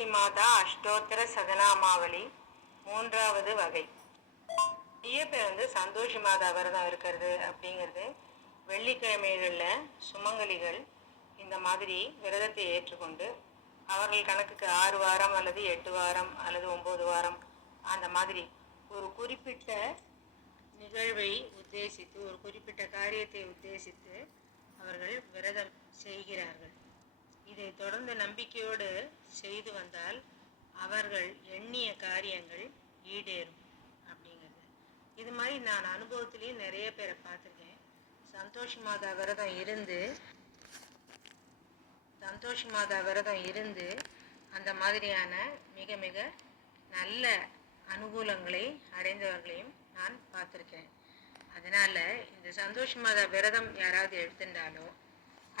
சந்தோஷி மாதா அஷ்டோத்தர சதனாமாவளி மூன்றாவது வகை. நிறைய வந்து சந்தோஷி மாதா விரதம் இருக்கிறது அப்படிங்கிறது வெள்ளிக்கிழமைகளில் சுமங்கலிகள் இந்த மாதிரி விரதத்தை ஏற்றுக்கொண்டு அவர்கள் கணக்குக்கு ஆறு வாரம் அல்லது எட்டு வாரம் அல்லது ஒம்பது வாரம் அந்த மாதிரி ஒரு குறிப்பிட்ட நிகழ்வை உத்தேசித்து ஒரு குறிப்பிட்ட காரியத்தை உத்தேசித்து அவர்கள் விரதம் செய்கிறார்கள். இதை தொடர்ந்து நம்பிக்கையோடு செய்து வந்தால் அவர்கள் எண்ணிய காரியங்கள் ஈடேறும் அப்படிங்கிறது. இது மாதிரி நான் அனுபவத்திலையும் நிறைய பேரை பார்த்துருக்கேன். சந்தோஷ் மாதா விரதம் இருந்து சந்தோஷ் மாதா விரதம் இருந்து அந்த மாதிரியான மிக மிக நல்ல அனுகூலங்களை அடைந்தவர்களையும் நான் பார்த்துருக்கேன். அதனால் இந்த சந்தோஷ் மாதா விரதம் யாராவது எடுத்துட்டாலோ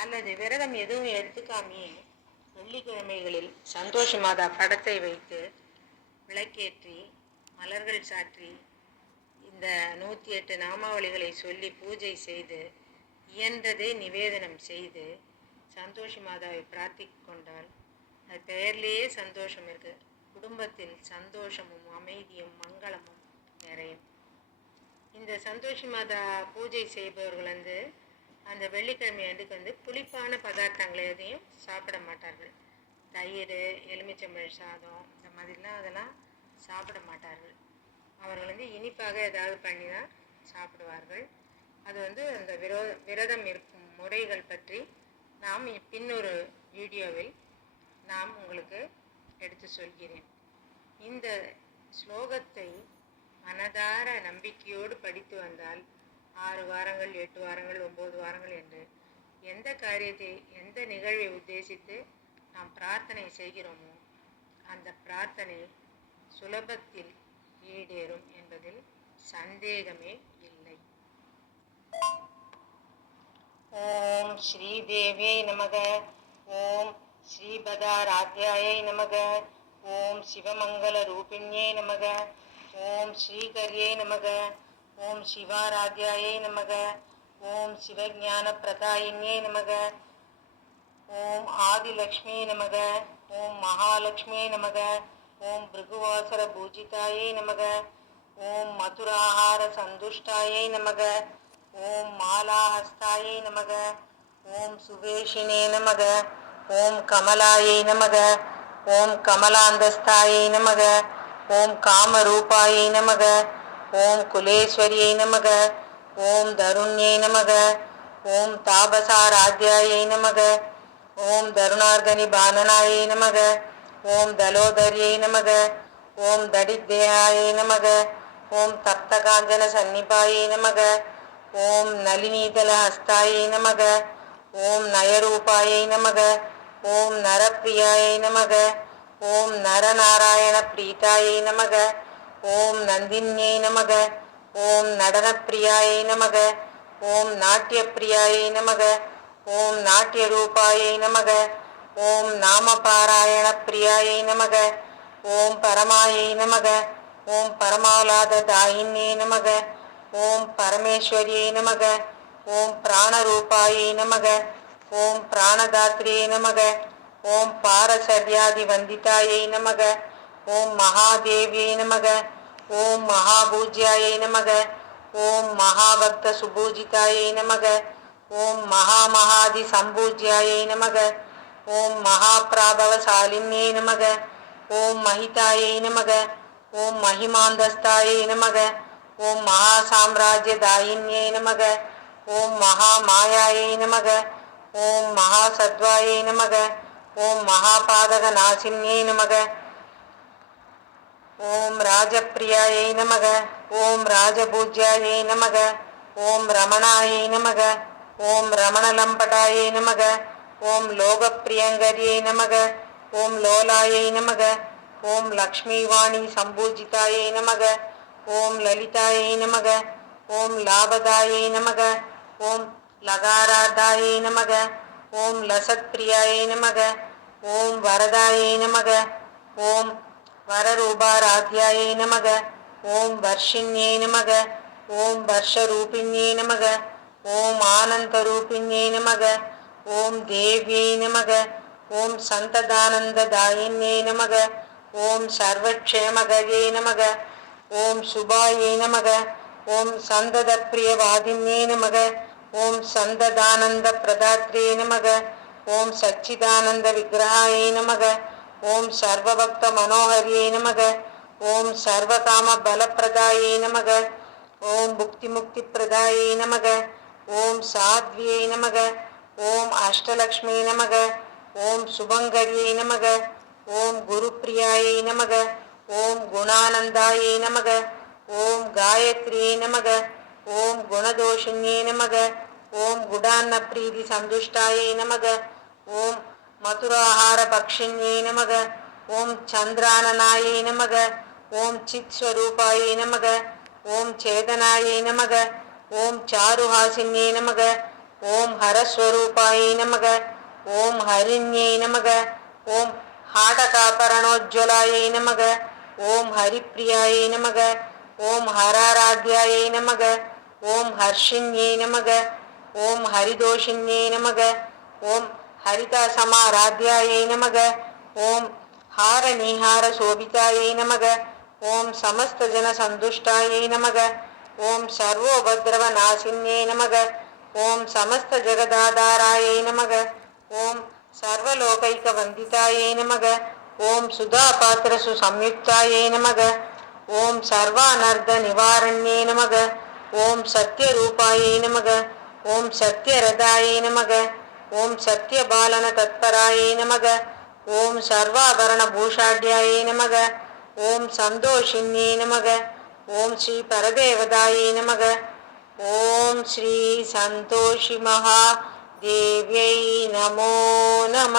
அல்லது விரதம் எதுவும் எடுத்துக்காமையே வெள்ளிக்கிழமைகளில் சந்தோஷி மாதா படத்தை வைத்து விளக்கேற்றி மலர்கள் சாற்றி இந்த நூற்றி எட்டு நாமாவளிகளை சொல்லி பூஜை செய்து இயன்றதை நிவேதனம் செய்து சந்தோஷி மாதாவை பிரார்த்திக் கொண்டால் அது பெயர்லேயே சந்தோஷம் இருக்கு. குடும்பத்தில் சந்தோஷமும் அமைதியும் மங்களமும் நிறையும். இந்த சந்தோஷி மாதா பூஜை செய்பவர்கள் வந்து அந்த வெள்ளிக்கிழமை அன்றைக்கு வந்து புளிப்பான பதார்த்தங்களை எதையும் சாப்பிட மாட்டார்கள். தயிர் எலுமிச்சம்பழ சாதம் இந்த மாதிரிலாம் அதெல்லாம் சாப்பிட மாட்டார்கள். அவர்கள் வந்து இனிப்பாக ஏதாவது பண்ணி தான் சாப்பிடுவார்கள். அது வந்து அந்த விரோ விரதம் இருக்கும் முறைகள் பற்றி நாம் பின்னொரு வீடியோவில் நாம் உங்களுக்கு எடுத்து சொல்கிறேன். இந்த ஸ்லோகத்தை மனதார நம்பிக்கையோடு படித்து வந்தால் ஆறு வாரங்கள் எட்டு வாரங்கள் ஒம்பது வாரங்கள் என்று எந்த காரியத்தை எந்த நிகழ்வை உத்தேசித்து நாம் பிரார்த்தனை செய்கிறோமோ அந்த பிரார்த்தனை சுலபத்தில் ஈடேறும் என்பதில் சந்தேகமே இல்லை. ஓம் ஸ்ரீதேவியை நமக. ஓம் ஸ்ரீபதாராத்யாயை நமக. ஓம் சிவமங்கல ரூபிணியை நமக. ஓம் ஸ்ரீகரியை நமக. ஓம் சிவாராத்யாயை நமக ஓம் சிவஞான பிரதாயினியை நமக ஓம் ஆதிலக்ஷ்மி நமக ஓம் மகாலட்சுமியை நமக ஓம் பிருகுவாசர பூஜிதாயை நமக ஓம் மதுராஹார சந்துஷ்டாயை நமக ஓம் மாலாஹஸ்தாயை நமக ஓம் சுவேஷினே நமக ஓம் கமலாயை நமக ஓம் கமலாந்தஸ்தாயை நமக ஓம் காமரூபாயை நமக ஓம் குலேஸ்வரியை நமக ஓம் தருண்யை நமக ஓம் தாபசாராத்யாயை நமக ஓம் தருணார்கனி பானனாயை நமக ஓம் தலோதரியை நமக ஓம் தடித்தேயாயை நமக ஓம் தப்தகாஞ்சன சன்னிபாயை நமக ஓம் நளினீதல ஹஸ்தாயை நமக ஓம் நயரூபாயை நமக ஓம் நரப்பிரியாயை நமக ஓம் நரநாராயண பிரீதாயை நமக ஓம் நந்தின்யை நமக ஓம் நடனப்பிரியாயை நமக ஓம் நாட்டியப்பிரியாயை நமக ஓம் நாட்டிய ரூபாயை நமக ஓம் நாமபாராயண பிரியாயை நமக ஓம் பரமாயை நமக ஓம் பரமாலாத தாயின்யே நமக ஓம் பரமேஸ்வரியை நமக ஓம் பிராணரூபாயை நமக ஓம் பிராணதாத்ரியை நமக ஓம் பாரசர்யாதி வந்திதாயை நமக ஓம் மகாதேவியை நமக ஓம் மகாபூஜ்யாயை நமக ஓம் மகாபக்த சுபூஜிதாயை நமக ஓம் மகாமகாதி சம்பூஜ்யாயை நமக ஓம் மகாபிராபவசாலின்யே நமக ஓம் மகிதாயை நமக ஓம் மகிமாந்தஸ்தாயை நமக ஓம் மகாசாம்ராஜ்யதாயின்யே நமக ஓம் மகாமாயாயை நமக ஓம் மகாசத்வாயை நமக ஓம் மகாபாதக நாசின்யே நமக ஓம் ராஜப்பிரியாயை நமக ஓம் ராஜபூஜ்யாயை நமக ஓம் ரமணாயை நமக ஓம் ரமணலம்படாயை நமக ஓம் லோகப்பிரியங்கரியை நமக ஓம் லோலாயை நமக ஓம் லக்ஷ்மிவாணி சம்பூஜிதாயை நமக ஓம் லலிதாயை நமக ஓம் லாபதாயை நமக ஓம் லகாராதாயை நமக ஓம் லசத்பிரியாயை நமக ஓம் வரதாயை நமக ஓம் வரரூபாராத்யாயை நமக ஓம் வர்ஷிண்யை நமக ஓம் வர்ஷரூபிண்யை நமக ஓம் ஆனந்தரூபிண்யை நமக ஓம் தேவ்யை நமக ஓம் சந்ததானந்ததாயின்யே நமக ஓம் சர்வக்ஷேமகயே நமக ஓம் சுபாயை நமக ஓம் சந்தத பிரியவாதின்யே நமக ஓம் சந்ததானந்த பிரதாத்ரே நமக ஓம் சச்சிதானந்த விக்கிரகாயை நமக ஓம் சர்வபக்த மனோகரியை நமக ஓம் சர்வகாம பலப்பிரதாயை நமக ஓம் புக்தி முக்தி பிரதாயை நமக ஓம் சாத்வியை நமக ஓம் அஷ்டலக்ஷ்மி நமக ஓம் சுபங்கரியை நமக ஓம் குருப்பிரியாயை நமக ஓம் குணானந்தாயை நமக ஓம் காயத்ரியை நமக ஓம் குணதோஷின்யே நமக ஓம் குடான்ன பிரீதி சந்துஷ்டாயை நமக ஓம் மதுராஹார பக்ஷின்யே நமக ஓம் சந்திரானனாயை நமக ஓம் சித் ஸ்வரூபாயை நமக ஓம் சேதனாயை நமக ஓம் சாருஹாசின்யே நமக ஓம் ஹரஸ்வரூபாயை நமக ஓம் ஹரிண்யை நமக ஓம் हाटकापरणोज्ज्वलायै नमः ॐ हरिप्रियायै नमः ॐ हराराध्यायै नमः ॐ हर्षिण्यै नमः ॐ हरिदोषिण्यै नमः ॐ ஹரிதாசமாராத்யாயை நமக ஓம் ஹார நீஹார சோபிதாயை நமக ஓம் சமஸ்தஜன சந்துஷ்டாயை நமக ஓம் சர்வோபதிரவ நாசின்யை நமக ஓம் சமஸ்தஜகதாதாராயை நமக ஓம் சர்வலோகைக வந்திதாயை நமக ஓம் சுதாபாத்திரசு சம்யுக்தாயை நமக ஓம் சர்வானர்த நிவாரண்யே நமக ஓம் சத்யரூபாயை நமக ஓம் சத்யரதாயை நமக ஓம் சத்யபாலன தத்பராயை நமக. ஓம் சர்வாபரண பூஷாட்யாயை நமக. ஓம் சந்தோஷின்யே நமக. ஓம் ஸ்ரீ பரதேவதாயை நமக. ஓம் ஸ்ரீ சந்தோஷி மகா தேவியை நமோ நம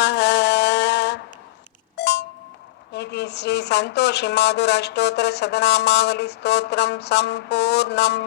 இது ஸ்ரீ சந்தோஷி மாதுர அஷ்டோத்தர சதநாமாவலி ஸ்தோத்திரம் சம்பூர்ணம்.